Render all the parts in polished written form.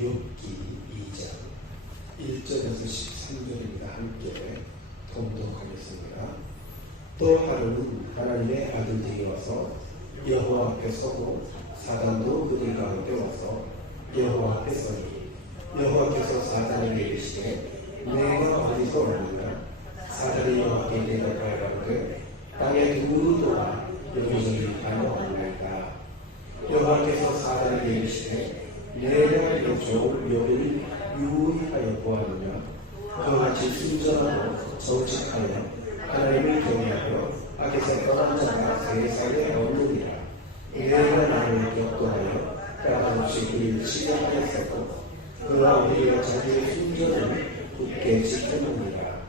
욥기 2장 1절에서 13절입니다. 함께 통독하겠습니다. 또 하루는 하나님의 아들들이 와서 여호와 앞에 서고 사단도 그들 가운데 와서 여호와 앞에 서니 여호와께서 사단에게 이르시되 내가 어디서 오느냐. 사단이 여호와께 대답하여 가로되 땅에 두루 돌아 여기저기 다녀왔나이다. 여호와께서 사단에게 이르시되 내가 이 종 욥을 유의하여 보았느냐. 그와 같이 순전하고 정직하여 하나님을 경외하여 악에서 떠난 자가 세상에 없느니라. 내가 나를 격도하여 까닭없이 그를 시험하였었고 그와 오히려 자기의 순전을 굳게 지켰느니라.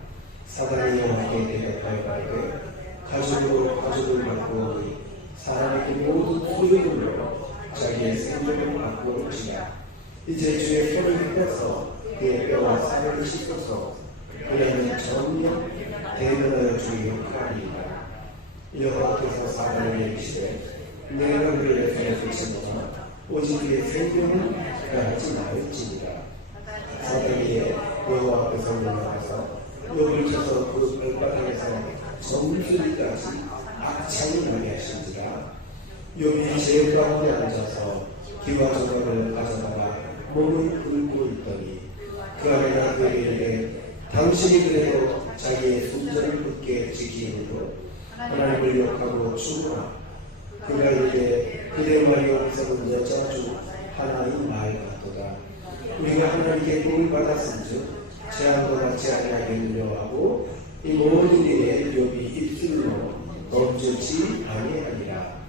사단이 여호와께 대답하여 가로되 가죽으로 가죽을 바꾸오니 사람에게 모두 소유물로 자기의 생명을 바꾸었지라. 이제 주의 손을 펴서 그의 뼈와 살을 씻어서 그에는 정령 대면하여 주의 역할이니라. 여호와께서 사단에게 이르시되 내가 그를 손에 붙이노라. 오직 그의 생명을 가하지 말지니라. 사단이 여호와 앞에서 올라가서 욥을 쳐서 그 뼈바닥에서 정수리까지 악창이 나게 하신지라. 욥이 제 가운데 앉아서 기와 조각을 가져다가 몸을 긁고 있더니 그 아내가 그에게 이르되 당신이 그래도 자기의 순전을 굳게 지키므로 하나님을 욕하고 추구하라. 그가 이르되 그대 말이 어디서는 여자 중 하나의 말 같도다. 우리가 하나님께 복을 받았은즉 재앙도 같지 아니하게 두려워하고 이 모든 일에 욥이 입술로 멈추지 아니하니라.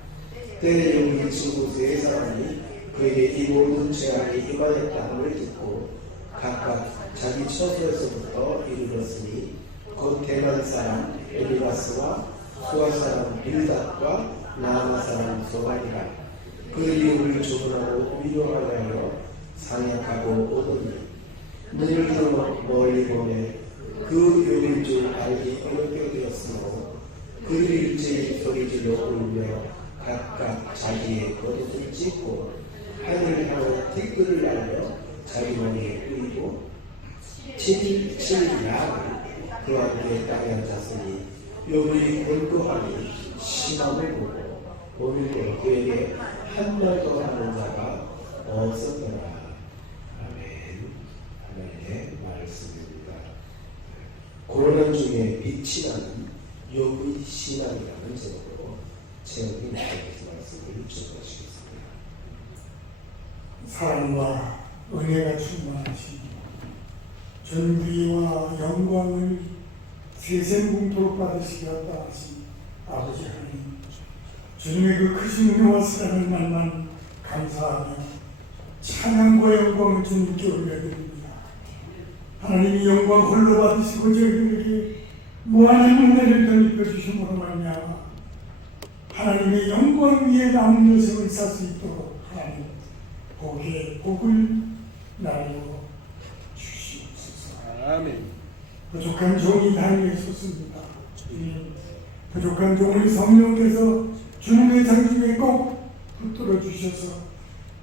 때에 욥의 친구 세 사람이 그에게 이 모든 재앙이 임하였다함을 듣고 각각 자기 처소에서부터 이르렀으니 곧 대만 사람 엘리바스와 수아 사람 빌닷과 나아마 사람 소갈이라. 그들이 욥을 조문하고 위로하려 하여 상약하고 오더니 눈을 들어 멀리 보매 그 욥인 줄 알기 어렵게 되었으므로 그들이 일제히 소리질러 울며 각각 자기의 겉옷을 찢고 하늘을 향하여 티끌을 날려 자기 머리에 뿌리고 7일 야를 그와 그의 땅에 앉았으니 욥이 곤고함이 심함을 보고 오늘도 그에게 한 말도 하는 자가 없었더라. 아멘. 하나님의 말씀입니다. 고난 중에 빛이 나는 욥의 신앙이라는 제목으로 채우기 말씀을 전하시겠습니다. 사랑과 은혜가 충만하신 존귀와 영광을 세생공토록 받으시게 하다 하신 아버지 하나님, 주님의 그 크신 은혜와 사랑을 만난 감사하며 찬양과 영광을 주님께 올려드립니다. 하나님이 영광 홀로 받으시고 저희들에게 무한한 은혜를 덧입혀 주심으로 말미암아 하나님의 영광 위에 남은 여생을 살 수 있도록 하나님 복의 복을 나누어 주시옵소서. 아멘. 부족한 종이 당에 섰습니다. 부족한 종을 성령께서 주님의 장중에 꼭 붙들어 주셔서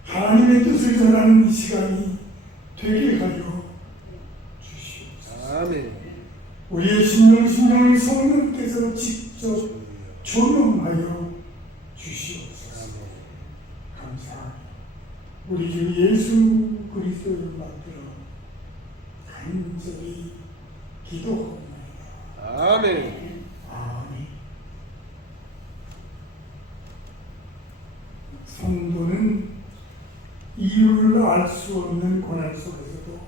하나님의 뜻을 전하는 이 시간이 되게 하여 주시옵소서. 아멘. 우리의 심령을 성령께서 직접 조명하여 주시옵소서. 감사합니다. 우리 주 예수 그리스도를 받들어 간절히 기도합니다. 아멘. 아멘. 성도는 이유를 알 수 없는 고난 속에서도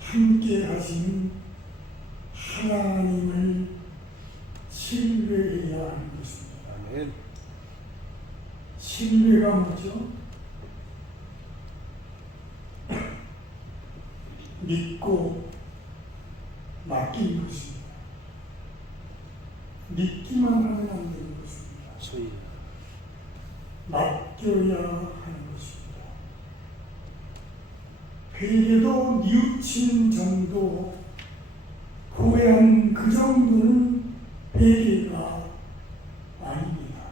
함께 하시는 하나님을 신뢰해야 하는 것입니다. 아멘. 신뢰가 뭐죠? 믿고 맡긴 것입니다. 믿기만 하면 안 되는 것입니다. 저희 맡겨야 하는 것입니다. 그에게도 뉘우친 정도, 고해한 그 정도는 배려가 아닙니다.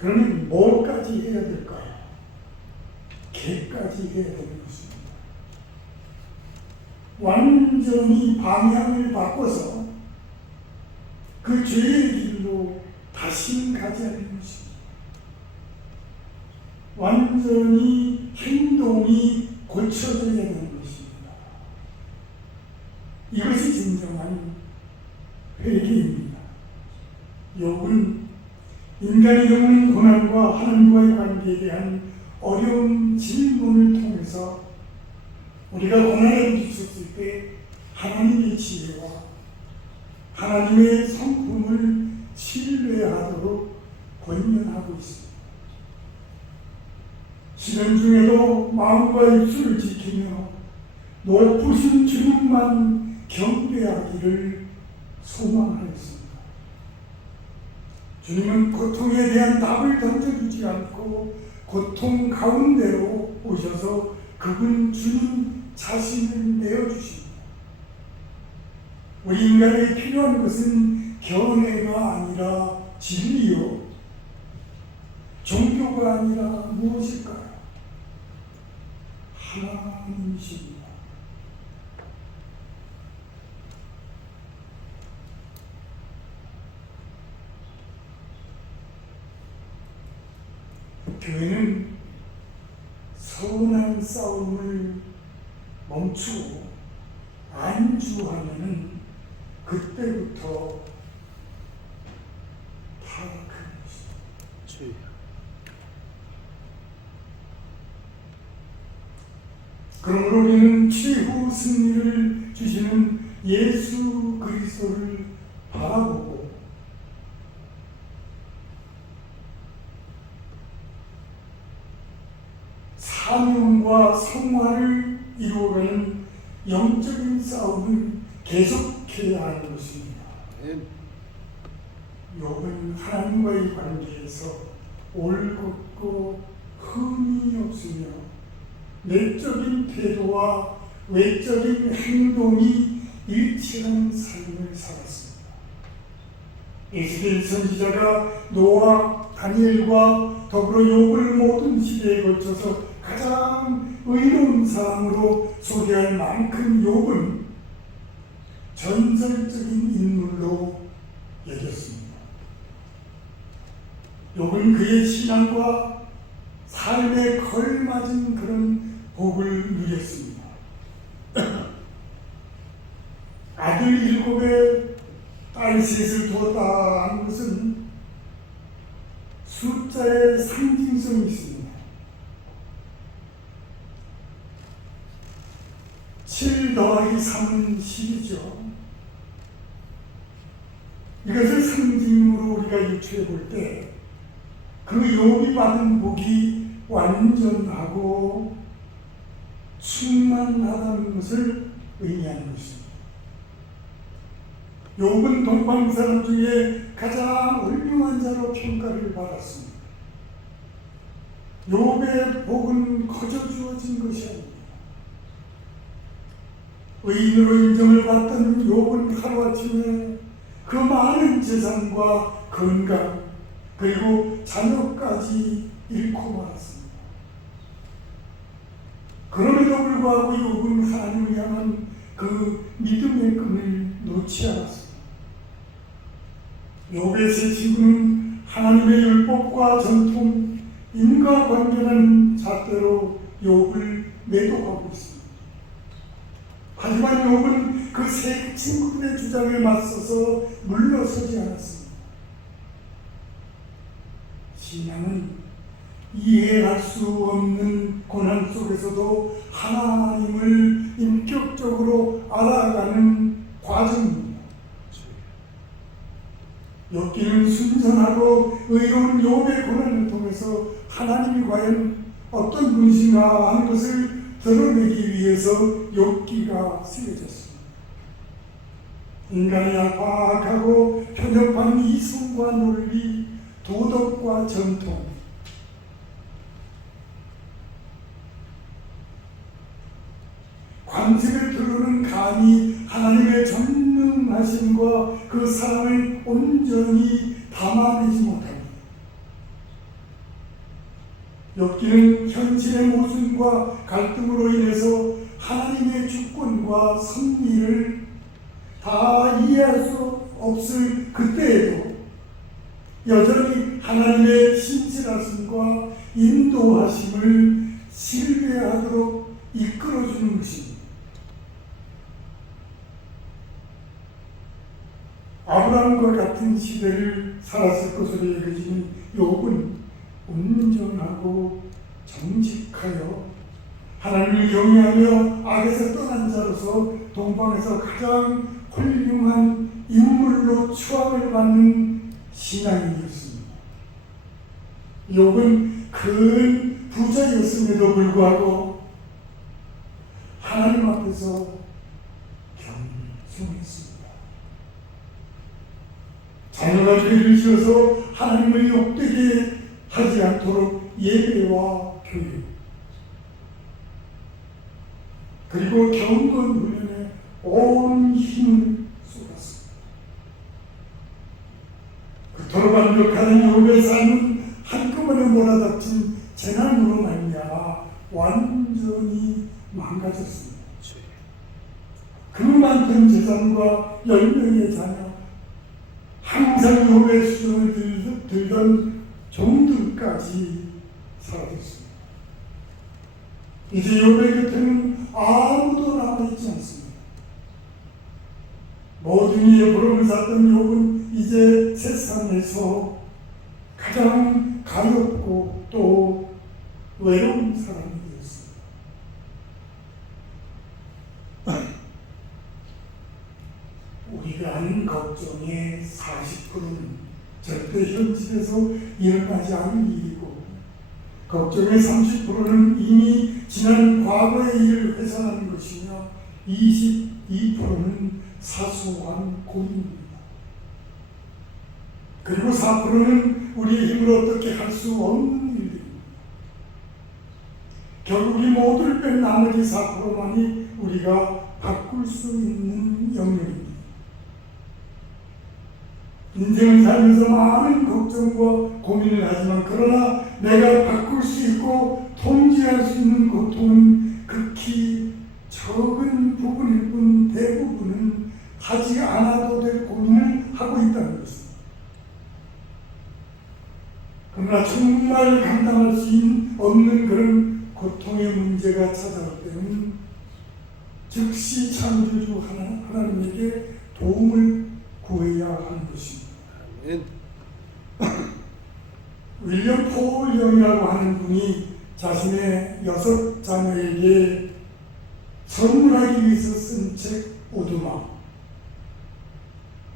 그러면 뭐까지 해야 될까요? 개까지 해야 되는 것입니다. 완전히 방향을 바꿔서 그 죄의 길로 다시는 가지 않는 것입니다. 완전히 행동이 고쳐져야 되는 것입니다. 이것이 진정한 회개입니다. 욥은 인간이 겪는 고난과 하나님과의 관계에 대한 어려운 질문을 통해서 우리가 고난에 부딪혔을 때 하나님의 지혜와 하나님의 성품을 신뢰하도록 권면하고 있습니다. 시련 중에도 마음과 입술을 지키며 높으신 주님만 경배하기를 소망하였습니다. 주님은 고통에 대한 답을 던져주지 않고 고통 가운데로 오셔서 그분 주님 자신을 내어주십니다. 우리 인간에게 필요한 것은 견해가 아니라 진리요, 종교가 아니라 무엇일까요? 하나님이십니다. 교회는 선한 싸움을 멈추고 안주하면은 그때부터 타락하는 것입니다. 주여. 그러므로 우리는 최후 승리를 주시는 예수 그리스도를 바라보고 사명과 성화를 이루어가는 영적인 싸움을 계속해야 하는 것입니다. 아멘. 욥은 하나님과의 관계에서 올곧고 흠이 없으며 내적인 태도와 외적인 행동이 일치하는 삶을 살았습니다. 에스겔 선지자가 노아, 다니엘과 더불어 욥을 모든 시대에 걸쳐서 가장 의로운 사람으로 소개할 만큼 욥은 전설적인 인물로 여겼습니다. 욥은 그의 신앙과 삶에 걸맞은 그런 복을 누렸습니다. 아들 7에 딸 3을 두었다 하는 것은 숫자의 상징성이 있습니다. 7 더하기 3은 10이죠. 이것을 상징으로 우리가 유추해 볼 때 그 욥이 받은 복이 완전하고 충만하다는 것을 의미하는 것입니다. 욥은 동방 사람 중에 가장 훌륭한 자로 평가를 받았습니다. 욥의 복은 거저 주어진 것이 아닙니다. 의인으로 인정을 받던 욥은 하루아침에 그 많은 재산과 건강 그리고 자녀까지 잃고 말았습니다. 그럼에도 불구하고 욥은 하나님을 향한 그 믿음의 끈을 놓지 않았습니다. 욥의 세 친구는 하나님의 율법과 전통, 인과관계라는 잣대로 욥을 매도하고 있습니다. 하지만 욥은 그 세 친구들의 주장에 맞서서 물러서지 않았습니다. 신앙은 이해할 수 없는 고난 속에서도 하나님을 인격적으로 알아가는 과정입니다. 욥기는 순전하고 의로운 욥의 고난을 통해서 하나님이 과연 어떤 분이신가 하는 것을 드러내기 위해서 욥기가 쓰여졌습니다. 인간이 약박하고 편협한 이성과 논리, 도덕과 전통, 관습에 들어오는 감이 하나님의 전능하심과 그 사랑을 온전히 담아내지 못합니다. 욥기는 현실의 모순과 갈등으로 인해서 하나님의 주권과 섭리를 다 이해할 수 없을 그때에도 여전히 하나님의 신실하심과 인도하심을 신뢰하도록 이끌어주는 것입니다. 아브라함과 같은 시대를 살았을 것으로 여겨지는 욥은 온전하고 정직하여 하나님을 경외하며 악에서 떠난 자로서 동방에서 가장 훌륭한 인물로 추앙을 받는 신앙인이었습니다. 욥은 큰 부자였음에도 불구하고 하나님 앞에서 겸손했습니다. 자녀가 죄를 지어서 하나님을 욕되게 하지 않도록 예배와 교육 그리고 경건 훈련에 온 힘을 쏟았습니다. 그토록 완벽한 욥의 삶은 한꺼번에 몰아닥친 재난으로 말미암아 완전히 망가졌습니다. 그 많은 재산과 10명의 자녀, 항상 욥의 수종을 들던 종들까지 사라졌습니다. 이제 욥의 곁에는 아무도 남아있지 않습니다. 모든 이의 부름을 샀던 욥은 이제 세상에서 가장 가엾고 또 외로운 사람이 되었습니다. 우리가 하는 걱정의 40%는 절대 현실에서 일어나지 않을 일이고 걱정의 30%는 이미 지난 과거의 일을 회상하는 것이며 22%는 사소한 고민입니다. 그리고 4%는 우리의 힘으로 어떻게 할 수 없는 일들입니다. 결국 이 모두를 뺀 나머지 4%만이 우리가 바꿀 수 있는 영역입니다. 인생을 살면서 많은 걱정과 고민을 하지만 그러나 내가 바꿀 수 있고 통제할 수 있는 고통은 극히 적은 부분일 뿐 대부분은 하지 않아도 될 고민을 하고 있다는 것입니다. 그러나 정말 감당할 수 없는 그런 고통의 문제가 찾아올 때는 즉시 창조주 하나님에게 도움을 구해야 하는 것입니다. 윌리엄 폴 영이라고 하는 분이 자신의 6 자녀에게 선물하기 위해서 쓴 책 오두막.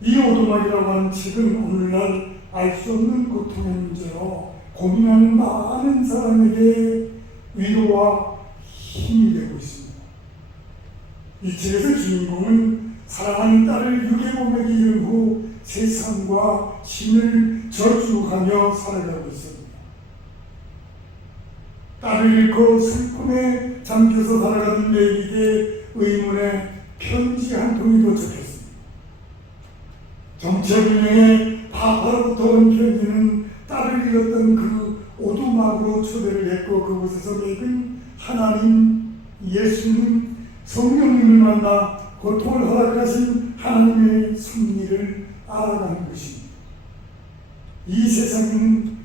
이 오두막이라고 하는 책은 오늘날 알 수 없는 고통의 문제로 고민하는 많은 사람에게 위로와 힘이 되고 있습니다. 이 책에서 주인공은 사랑하는 딸을 유괴범에게 잃은 후 세상과 신을 저주하며 살아가고 있습니다. 딸을 잃고 슬픔에 잠겨서 살아가는 메리에게 의문의 편지 한 통이 도착했습니다. 정체불명의 파파로부터 온 편지는 딸을 잃었던 그 오두막으로 초대를 했고 그곳에서 맥은 하나님, 예수님, 성령님을 만나 고통을 허락하신 하나님의 섭리를 알아가는 것입니다. 이 세상에는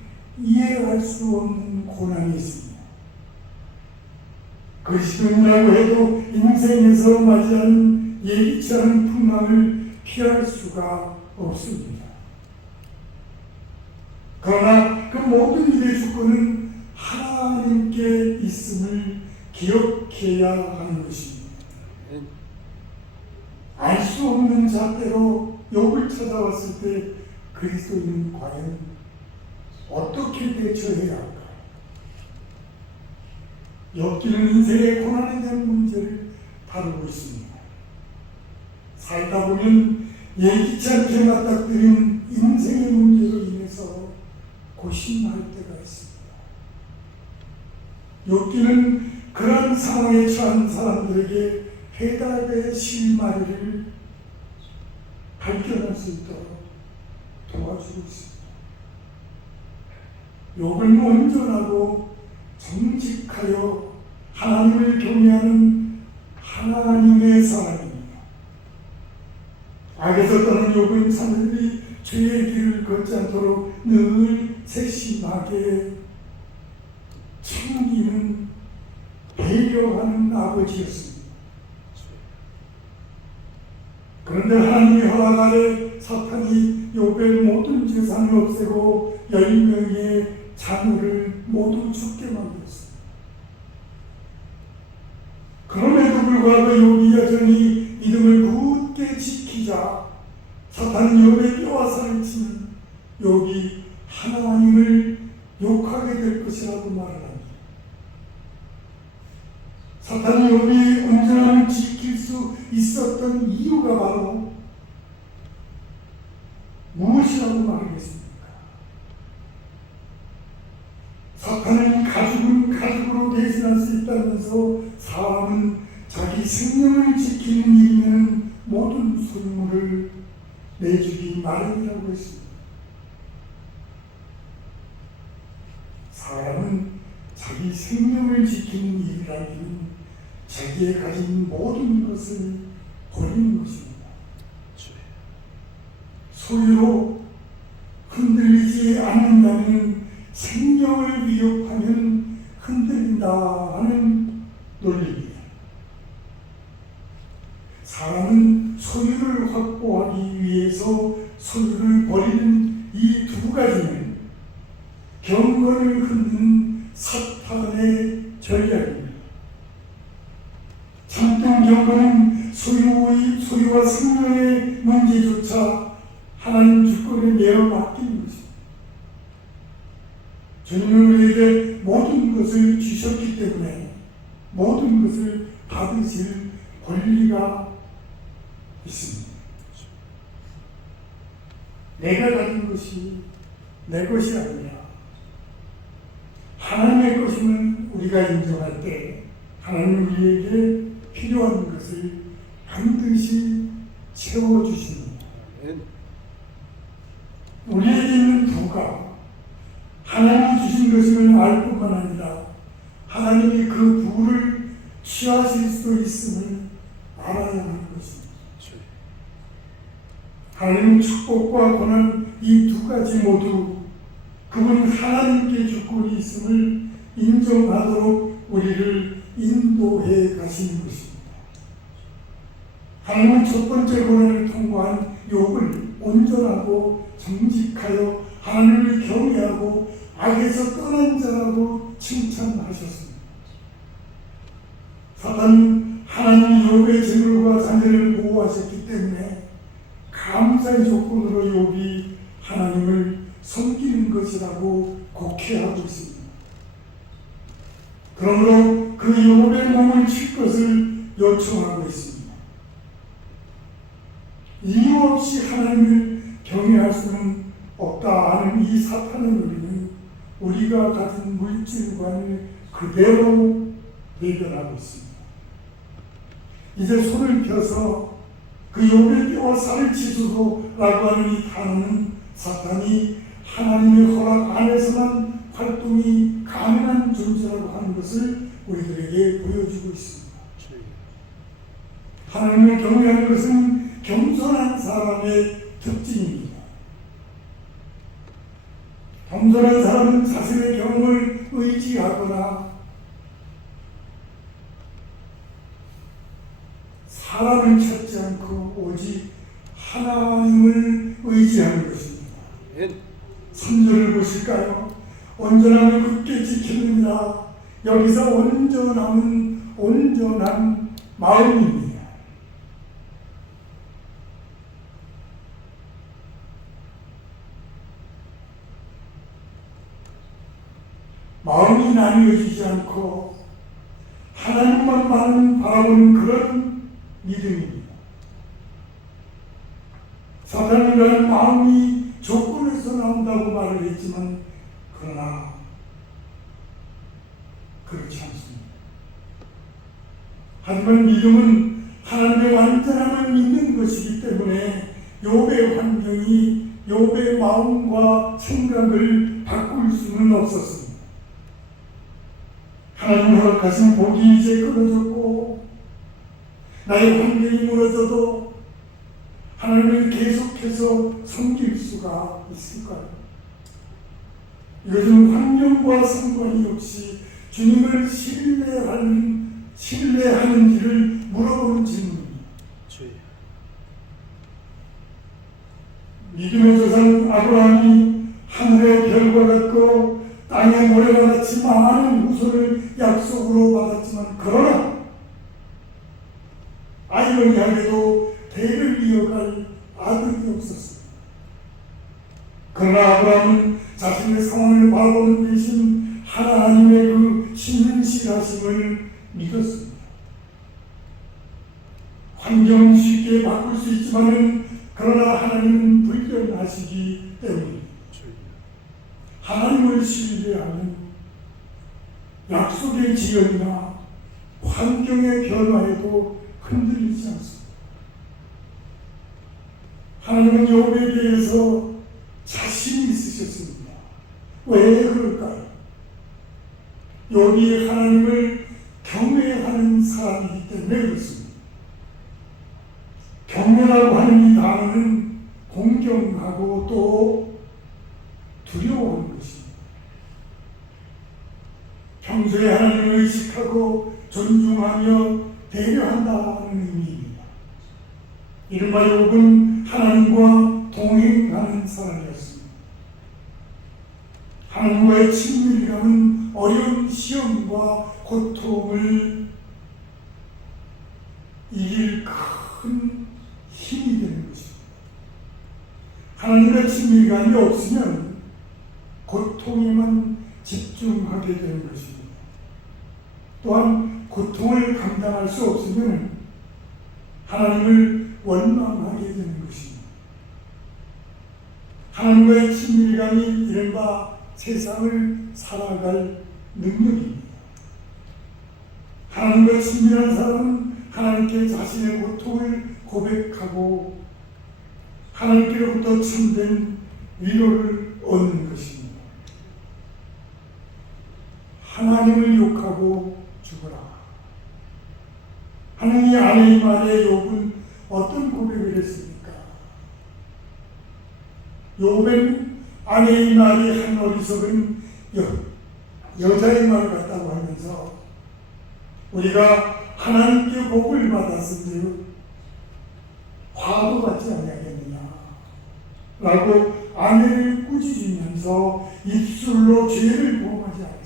이해할 수 없는 고난이 있습니다. 그리스도인이라고 해도 인생에서 맞이하는 예기치 않은 풍랑을 피할 수가 없습니다. 그러나 그 모든 일의 주권은 하나님께 있음을 기억해야 하는 것입니다. 알 수 없는 잣대로 욥을 찾아왔을 때 그리스도인은 과연 어떻게 대처해야 할까? 욥기는 인생의 고난에 대한 문제를 다루고 있습니다. 살다 보면 예기치 않게 맞닥뜨린 인생의 문제로 인해서 고심할 때가 있습니다. 욥기는 그런 상황에 처한 사람들에게 해답의 실마리를 발견할 수 있도록 도와주고 있습니다. 욥은 온전하고 정직하여 하나님을 경외하는 하나님의 사람입니다. 악에서 떠난 욥은 사람들이 죄의 길을 걷지 않도록 늘 세심하게 챙기는 배려하는 아버지였습니다. 그런데 하나님의 허락 아래 사탄이 욥의 모든 재산을 없애고 10명의 자녀를 모두 죽게 만들었습니다. 그럼에도 불구하고 욥이 여전히 믿음을 굳게 지키자 사탄은 욥의 뼈와 살을 치는 욥이 하나님을 욕하게 될 것이라고 말을 합니다. 사탄이 욥이 온전함을 지킬 수 있었던 이유가 바로 무엇이라고 말하겠습니까? 사탄은 가죽은 가죽으로 대신할 수 있다면서 사람은 자기 생명을 지키는 일이면 모든 소유물을 내주기 마련이라고 했습니다. 사람은 자기 생명을 지키는 일이라기는 자기의 가진 모든 것을 버리는 것입니다. 소유로 흔들리지 않는다면 생명을 위협하면 흔들린다 하는 논리입니다. 사람은 소유를 확보하기 위해서 소유를 버리는 이 두 가지는 경건을 흔드는 사탄의 전략입니다. 참된 경건은 소유와 생명의 문제조차 하나님 주권에 내어 맡기는 것입니다. 주님은 우리에게 모든 것을 주셨기 때문에 모든 것을 받으실 권리가 있습니다. 내가 가진 것이 내 것이 아니라 하나님의 것임을 우리가 인정할 때 하나님 우리에게 필요한 것을 반드시 채워주십니다. 우리에게 있는 부가 하나님이 주신 것임을 알 뿐만 아니라 하나님이 그 부를 취하실 수 있음을 알아야 하는 것입니다. 하나님의 축복과 고난 이 두 가지 모두 그분 하나님께 주권이 있음을 인정하도록 우리를 인도해 가시는 것입니다. 하나님은 첫 번째 고난을 통과한 욥을 온전하고 정직하여 하나님을 경외하고 악에서 떠난 자라고 칭찬하셨습니다. 사탄은 하나님이 욥의 재물과 자녀를 보호하셨기 때문에 감사의 조건으로 욥이 하나님을 섬기는 것이라고 곡해하고 있습니다. 그러므로 그 욥의 몸을 칠 것을 요청하고 있습니다. 이유 없이 하나님을 경외할 수는 없다 하는 이 사탄의 논리는 우리가 가진 물질관을 그대로 대변하고 있습니다. 이제 손을 펴서 그 욥의 뼈와 살을 치소서라고 하는 이 단어는 사탄이 하나님의 허락 안에서만 활동이 가능한 존재라고 하는 것을 우리들에게 보여주고 있습니다. 하나님을 경외하는 것은 겸손한 사람의 특징입니다. 겸손한 사람은 자신의 경험을 의지하거나 사람을 찾지 않고 오직 하나님을 의지하는 것입니다. 3절을 보실까요? 온전함을 굳게 지키느니라. 여기서 온전함은 온전한 마음입니다. 마음이 나뉘어지지 않고 하나님만 바라보는 그런 믿음입니다. 사탄은 그런 마음이 조건에서 나온다고 말을 했지만 그러나 그렇지 않습니다. 하지만 믿음은 하나님의 완전함을 믿는 것이기 때문에 욥의 환경이 욥의 마음과 생각을 바꿀 수는 없었습니다. 하나님 허락하신 복이 이제 끊어졌고 나의 환경이 무너져도 하나님을 계속해서 섬길 수가 있을까요? 이것은 환경과 상관이 없이 주님을 신뢰하는지를 물어보는 질문입니다. 주여. 믿음의 조상 아브라함이 하늘의 별과 같고 땅의 모래와 같이 많은 후손을 약속으로 받았지만 그러나 아이러니하게도 대를 이어갈 아들이 없었습니다. 그러나 아브라함은 자신의 상황을 바라보는 대신 하나님의 그 신실하심을 믿었습니다. 환경 쉽게 바꿀 수 있지만은 그러나 하나님은 불변하시기 때문입니다. 하나님을 신뢰하는 약속의 지연이나 환경의 변화에도 흔들리지 않습니다. 하나님은 욥에 대해서 자신이 있으셨습니다. 왜 그럴까요? 욥이 하나님을 경외하는 사람이기 때문에 그렇습니다. 경외라고 하는 이 단어는 공경하고 또 두려워하는 것입니다. 평소에 하나님을 의식하고 존중하며 배려한다는 의미입니다. 이른바 욥은 하나님과 동행하는 사람이었습니다. 하나님과의 친밀감은 어려운 시험과 고통을 이길 큰 힘이 되는 것입니다. 하나님과 친밀감이 없으면 고통에만 집중하게 되는 것입니다. 또한 고통을 감당할 수 없으면 하나님을 원망하게 되는 것입니다. 하나님과의 친밀감이 이른바 세상을 살아갈 능력입니다. 하나님과 친밀한 사람은 하나님께 자신의 고통을 고백하고 하나님께로부터 참된 위로를 얻는 것입니다. 하나님을 욕하고 죽어라. 하나님이 아내의 말에 욥은 어떤 고백을 했습니까? 욥은 아내의 말이 한 어리석은 여자의 말 같다고 하면서 우리가 하나님께 복을 받았으니 화도 같지 아니하겠느냐 라고 아내를 꾸짖으면서 입술로 죄를 범하지 않았습니다.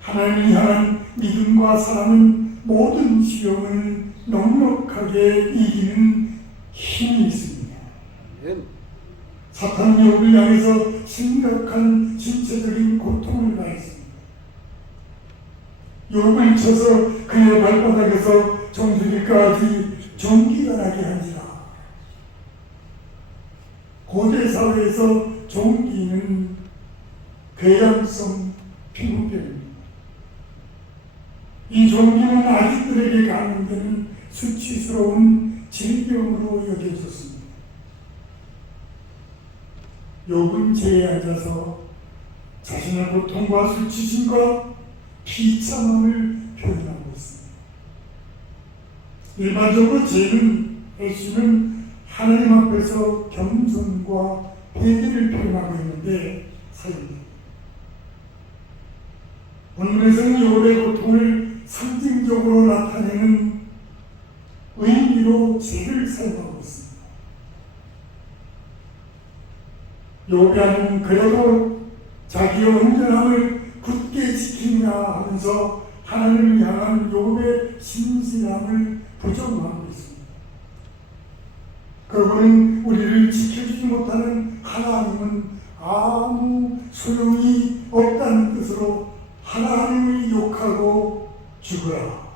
하나님을 향한 믿음과 사랑은 모든 시험을 넉넉하게 이기는 힘이 있습니다. 사탄이 욥을 향해서 심각한 신체적인 고통을 가했습니다. 욥을 쳐서 그의 발바닥에서 정수리까지 종기가 나게 한지라. 고대 사회에서 종기는 궤양성 피부병입니다. 이 종기는 아기들에게 감염되는 수치스러운 질병으로 여겨졌습니다. 욥은 제에 앉아서 자신의 고통과 수치심과 비참함을 표현하고 있습니다. 일반적으로 죄는 예수는 하나님 앞에서 겸손과 회개를 표현하고 있는데 사입니다. 본문에서는 욥의 고통을 상징적으로 나타내는 의미로 죄를 사용하고 있습니다. 욥이 그래도 자기의 온전함을 굳게 지키냐 하면서 하나님을 향한 욥의 신실함을 부정하고 있습니다. 그러고는 우리를 지켜주지 못하는 하나님은 아무 소용이 없다는 뜻으로 하나님을 욕하고 죽으라.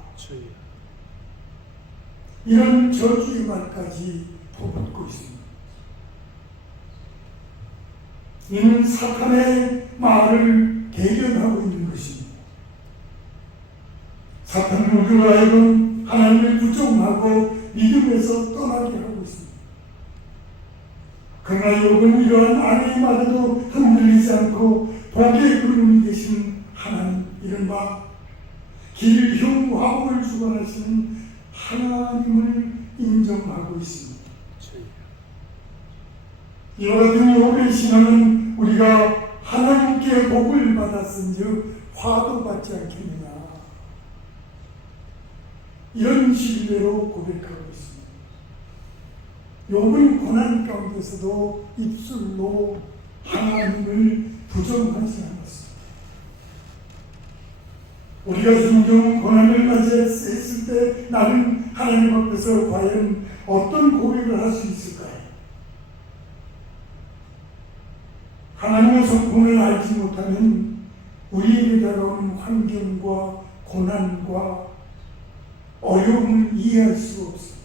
이런 저주의 말까지 퍼붓고 있습니다. 이는 사탄의 말을 대변하고 있는 것입니다. 사탄 우리로 하여금 하나님을 부정하고 믿음에서 떠나게 하고 있습니다. 그러나 욥은 이러한 아내의 말에도 흔들리지 않고 복의 그름이 되신 길흉 화복을 주관하시는 하나님을 인정하고 있습니다. 이와 같은 욥의 신앙은 우리가 하나님께 복을 받았은즉 화도 받지 않겠느냐, 이런 신뢰로 고백하고 있습니다. 욥은 고난 가운데서도 입술로 하나님을 부정하지 않았습니다. 우리가 종종 고난을 맞이했을 때 나는 하나님 앞에서 과연 어떤 고백을 할 수 있을까요? 하나님의 성품을 알지 못하면 우리에게 다가오는 환경과 고난과 어려움을 이해할 수가 없습니다.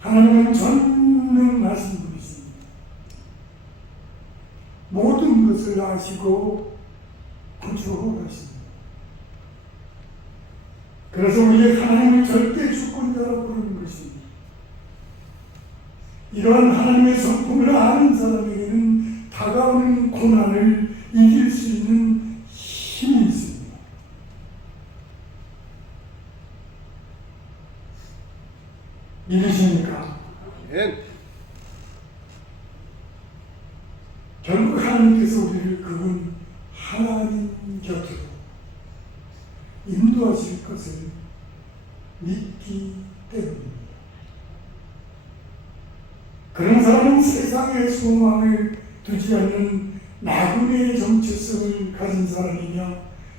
하나님은 전능하신 분이십니다. 모든 것을 아시고 구조하십니다. 그래서 우리의 하나님을 절대 주권자라고 부르는 것입니다. 이러한 하나님의 성품을 아는 사람에게는 다가오는 고난을 이길 수 있는 힘이 있습니다. 믿으십니까? 결국 하나님께서 우리를 그분 하나님 곁으로 인도하실 것을 믿기 때문입니다. 그런 사람은 세상에 소망을 두지 않는 나그네의 정체성을 가진 사람이며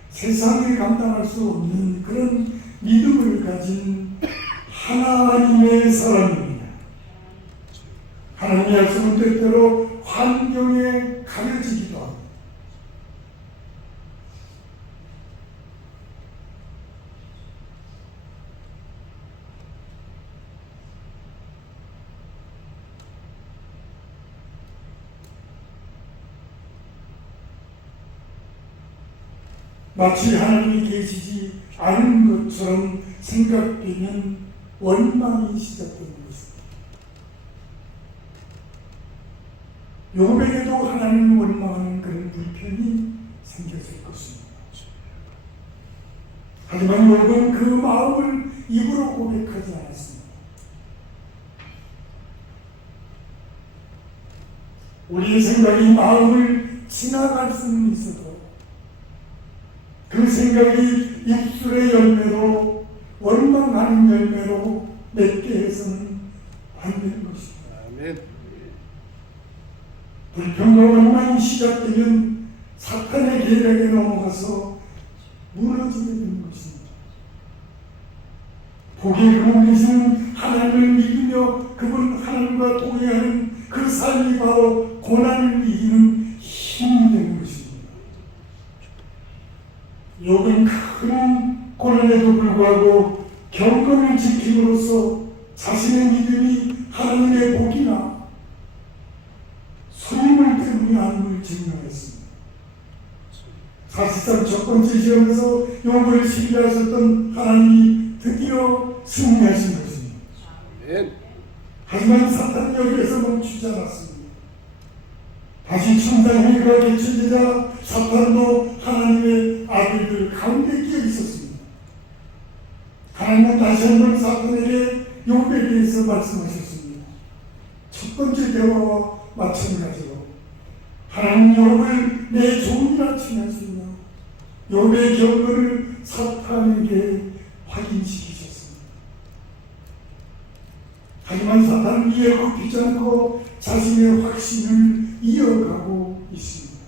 세상에 감당할 수 없는 그런 믿음을 가진 하나님의 사람입니다. 하나님의 약속은 때때로 환경에 가려지기도 합니다. 마치 하나님이 계시지 않은 것처럼 생각되면 원망이 시작되는 것입니다. 욥에게도 하나님을 원망하는 그런 불편이 생겼을 것입니다. 하지만 욥은 그 마음을 입으로 고백하지 않았습니다. 우리의 생각이 마음을 지나갈 수는 있어도 그 생각이 입술의 열매로 원망하는 열매로 맺게 해서는 안 되는 것입니다. 아멘. 불평과 원망이 시작되면 사탄의 계략에 넘어가서 무너지게 되는 것입니다. 복의 그분 되시는 하나님을 믿으며 그분 하나님과 동의하는 그 삶이 바로 고난을 이기는 힘이 되는 것입니다. 욥은 큰 고난에도 불구하고 경건을 지킴으로써 자신의 믿음이 하나님의 복이나 소임을 때문이 아님을 증명했습니다. 사실상 첫 번째 시험에서 욥을 신뢰하셨던 하나님이 드디어 승리하신 것입니다. 하지만 사탄이 여기에서 멈추지 않았습니다. 다시 천당회가 개최되자 사탄도 하나님의 아들들 가운데 끼어 있었습니다. 하나님은 다시 한번 사탄에게 욥에 대해서 말씀하셨습니다. 첫 번째 대화와 마찬가지로 하나님 욥을 내 종이라 칭하시며 욥의 경건을 사탄에게 확인시키셨습니다. 하지만 사탄은 이에 굽히지 않고 자신의 확신을 이어가고 있습니다.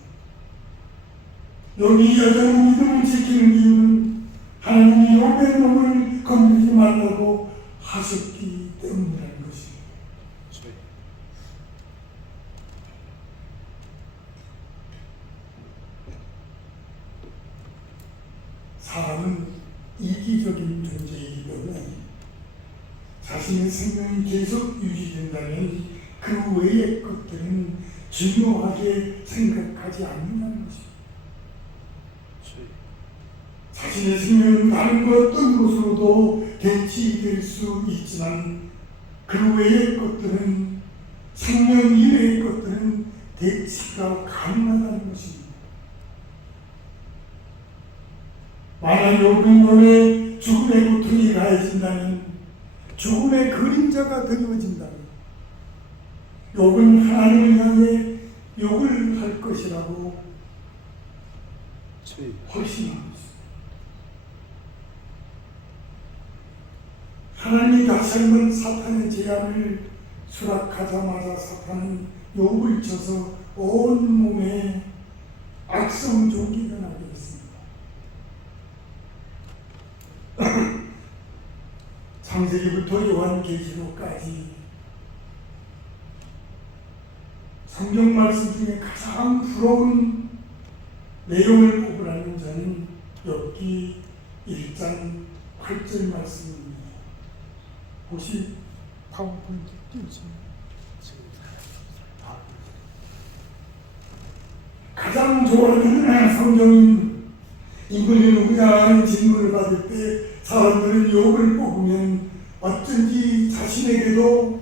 욥이 여전히 믿음을 지키는 이유는 하나님이 욥의 몸을 건드리지 말라고 하셨기 때문이라는 것입니다. 사람은 이기적인 존재이기 때문에 자신의 생명이 계속 유지된다면 그 외의 것들은 중요하게 생각하지 않는다는 것입니다. 자신의 생명은 다른 어떤 것으로도 대치될 수 있지만 그 외의 것들은 생명 이외의 것들은 대치가 가능하다는 것입니다. 만약 욥은 몸에 죽음의 고통이 가해진다면, 죽음의 그림자가 드리워진다면 욥은 하나님을 향해 욕을 할 것이라고 주여. 확신합니다. 하나님이 다시 한번 사탄의 제안을 수락하자마자 사탄은 욥을 쳐서 온 몸에 악성 종기가 나게 했습니다. 창세기부터 요한계시록까지 성경 말씀 중에 가장 부러운 내용을 꼽으라면 저는 욥기 1장 8절 말씀입니다. 혹시 파워포인트 띄우시나요? 가장 좋아하는 성경인 인물이 누구냐 하는 질문을 받을 때 사람들은 욥을 뽑으면 어쩐지 자신에게도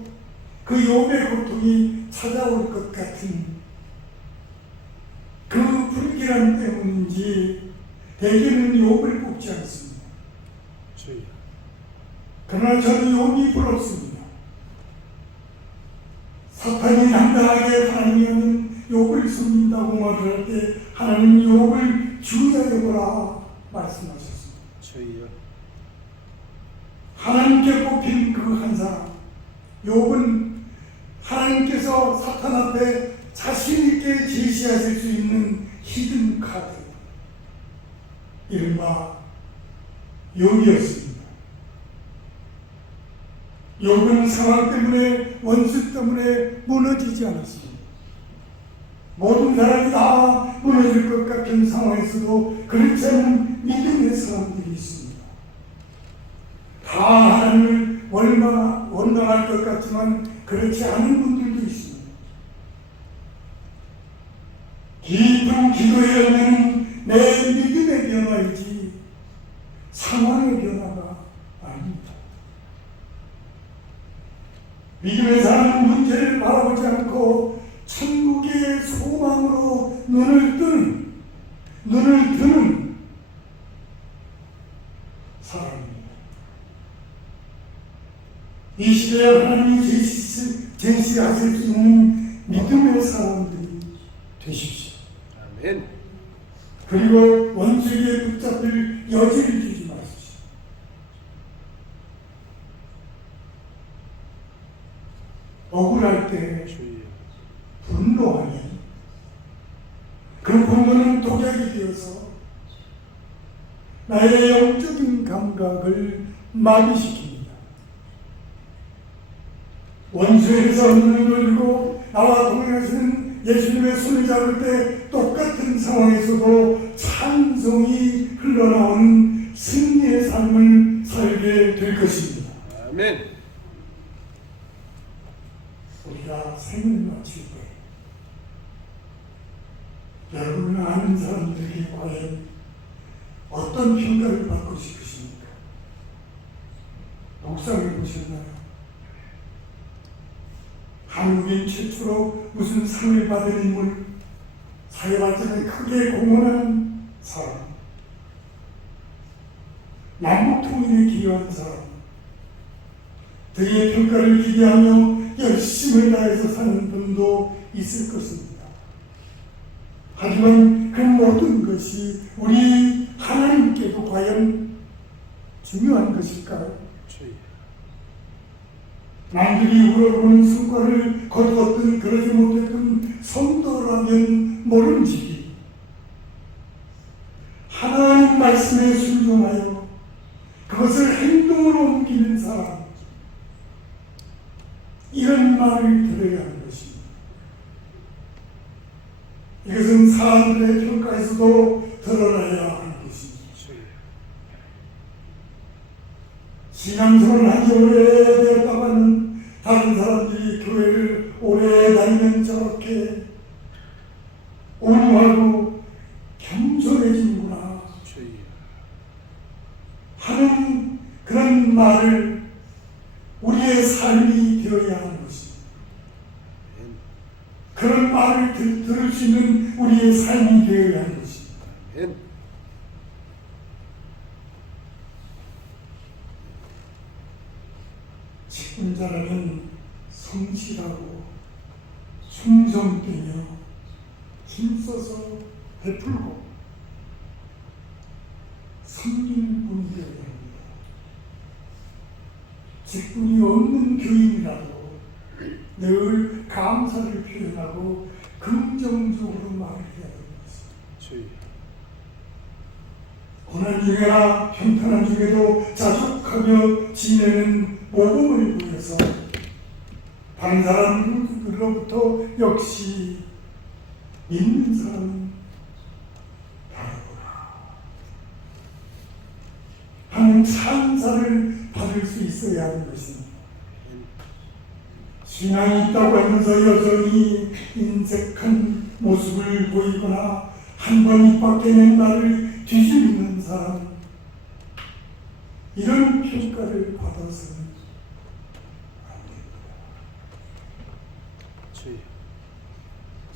그 욥의 고통이 찾아올 것 같은 그 불길함 때문인지 대개는 욥을 뽑지 않습니다. 주여. 그러나 저는 욥이 부럽습니다. 사탄이 당당하게 하나님은 욥을 숨긴다고 말을 할 때 하나님은 욥을 주의하여보라 말씀하셨습니다. 주여. 하나님께 뽑힌 그 한 사람 욥은 하나님께서 사탄 앞에 자신 있게 제시하실 수 있는 히든 카드 이른바 욥이었습니다. 욥은 상황 때문에 원수 때문에 무너지지 않았습니다. 모든 사람이 다 무너질 것 같은 상황에서도 그렇지 않은 믿음의 사람들이 있습니다. 다 하나님을 원망할 것 같지만 그렇지 않은 분들도 있습니다. 깊은 기도의 열매는 내 믿음의 변화이지 상황의 변화가 아닙니다. 믿음의 사람은 문제를 바라보지 않고 천국의 소망으로 눈을 뜨는 사람입니다. 이 시대에 하나님이 제시하실 수 있는 믿음의 사람들이 되십시오. 아멘. 그리고 원수에게 붙잡힐 여지를 주지 마십시오. 억울할 때 주여. 분노하니 그 분노는 독약이 되어서 나의 영적인 감각을 마비시킵니다. 원수에게서 눈을 돌리고 나와 동행하시는 예수님의 손을 잡을 때 똑같은 상황에서도 찬송이 흘러나오는 승리의 삶을 살게 될 것입니다. 아멘. 우리가 생을 마칠 때 여러분 아는 사람들에게 과연 어떤 평가를 받고 싶으십니까? 묵상해 보셨나요? 한국인 최초로 무슨 상을 받은 인물, 사회발전에 크게 공헌한 사람, 남북통일에 기여한 사람, 그의 평가를 기대하며 열심을 다해서 사는 분도 있을 것입니다. 하지만 그 모든 것이 우리 하나님께도 과연 중요한 것일까요? 주여. 남들이 우러보는 성과를 거두었든 그러지 못했든 성도라면 모름지기 하나님 말씀에 순종하여 그것을 행동으로 옮기는 사람, 이런 말을 들어야 하는 것입니다. 이것은 사람들의 평가에서도 드러나야 하는 것입니다. 주여. 신앙생활을 한지 오래되었다고 하는 다른 사람들이 교회를 오래 다니면 저렇게 온유하고 겸손해지는구나 주여. 하는 그런 말을 우리의 삶이 되어야 하는 것입니다. 아멘. 그런 말을 들을 수 있는 우리의 삶이 되어야 하는 것입니다. 아멘. 지키는 자라면 성실하고 충성되며 힘써서 베풀고 섬기는 분이 되어야 합니다. 직분이 없는 교인이라도 늘 감사를 표현하고 긍정적으로 말을 해야 됩니다. 주의. 고난 중에나 평탄한 중에도 자족하며 지내는 모범을 보여서 다른 사람들로부터 역시 믿는 사람은 다르구나 하는 찬사를 받을 수 있어야 하는 것입니다. 신앙이 있다고 하면서 여전히 인색한 모습을 보이거나 한 번 입 밖에 낸 말을 뒤집는 사람, 이런 평가를 받아서는 안 됩니다. 주의.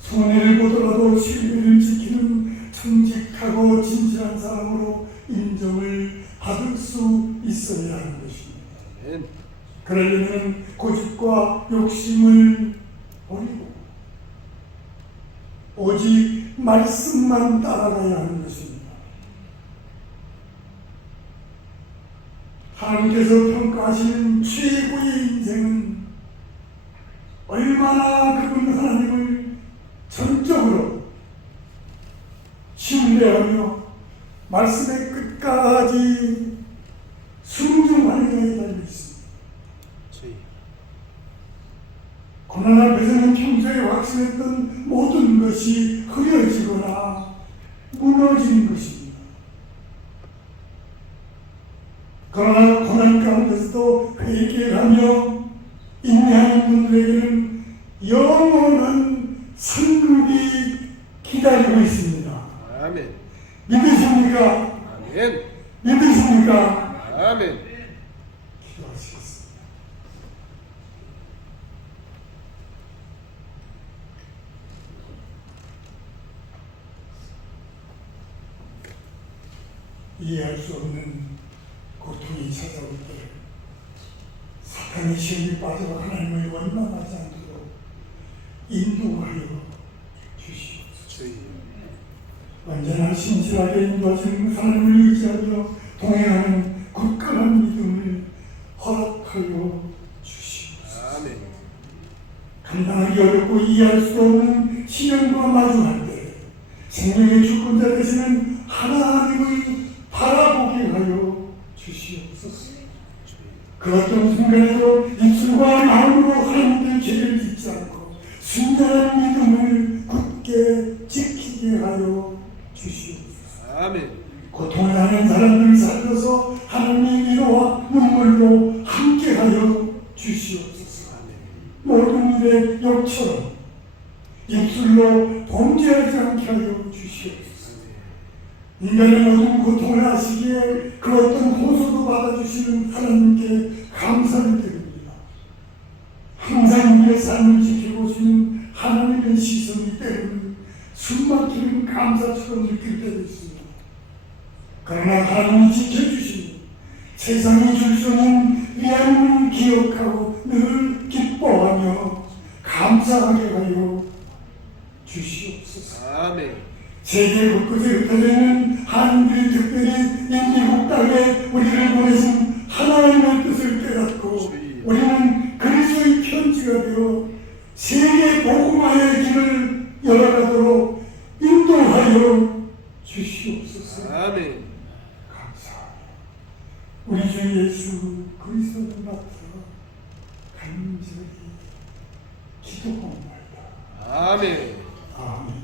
손해를 보더라도 신뢰를 지키는 정직하고 진실한 사람으로 인정을 받을 수 있어야 하는 것입니다. 아멘. 그러려면 고집과 욕심을 버리고 오직 말씀만 따라가야 하는 것입니다. 하나님께서 평가하시는 최고의 인생은 얼마나 그분 하나님을 전적으로 신뢰하며 말씀의 끝까지 순종하느냐에 달려 있습니다. 주의. 고난 앞에서는 평소에 확신했던 모든 것이 흐려지거나 무너지는 것입니다. 그러나 고난 가운데서도 회개하며 인내하는 분들에게는 영원한 상급이 기다리고 있습니다. 아멘. 믿으십니까? 아멘. 믿으십니까? 아멘. 기도하시겠습니다. 이해할 수 없는 고통이 찾아올 때 사탄의 시험에 빠져 하나님을 원망하지 않도록 인도하여 주시옵소서. 주의. 언제나 신실하게 인도하시는 하나님을 의지하며 동행하는 굳건한 믿음을 허락하여 주시옵소서. 아멘. 감당하기 어렵고 이해할 수 없는 시련과 마주할 때 생명의 주권자 되시는 하나님을 바라보게 하여 주시옵소서. 그 어떤 순간에도 입술과 마음으로 하나님께 죄를 짓지 않고 순전한 믿음을 굳게 지키게 하여 주시옵소서. 아멘. 고통을 당한 사람들을 살려서 하나님의 위로와 눈물로 함께하여 주시옵소서. 모든 일에 욕처럼 입술로 범죄하지 않게 하여 주시옵소서. 인간의 모든 고통을 아시기에 그 어떤 호소도 받아주시는 하나님께 감사를 드립니다. 항상 우리의 삶을 지켜보시는 하나님의 시선이 때로는 숨막히는 감사처럼 느낄 때도 있습니다. 그러나 하나님이 지켜주시니 세상이 줄 수 없는 위안을 기억하고 늘 기뻐하며 감사하게 하여 주시옵소서. 아멘. 세계 곳곳에 흩어지는 한국이 특별히 인미국 땅에 우리를 보내신 하나님의 뜻을 깨닫고 우리는 그리스도의 편지가 되어 세계 복음화의 길을 열어가도록 인도하여 주시옵소서. 아멘. 감사합니다. 우리 주 예수 그리스도를 맡아 간절히 기도합니다. 아멘. 아멘.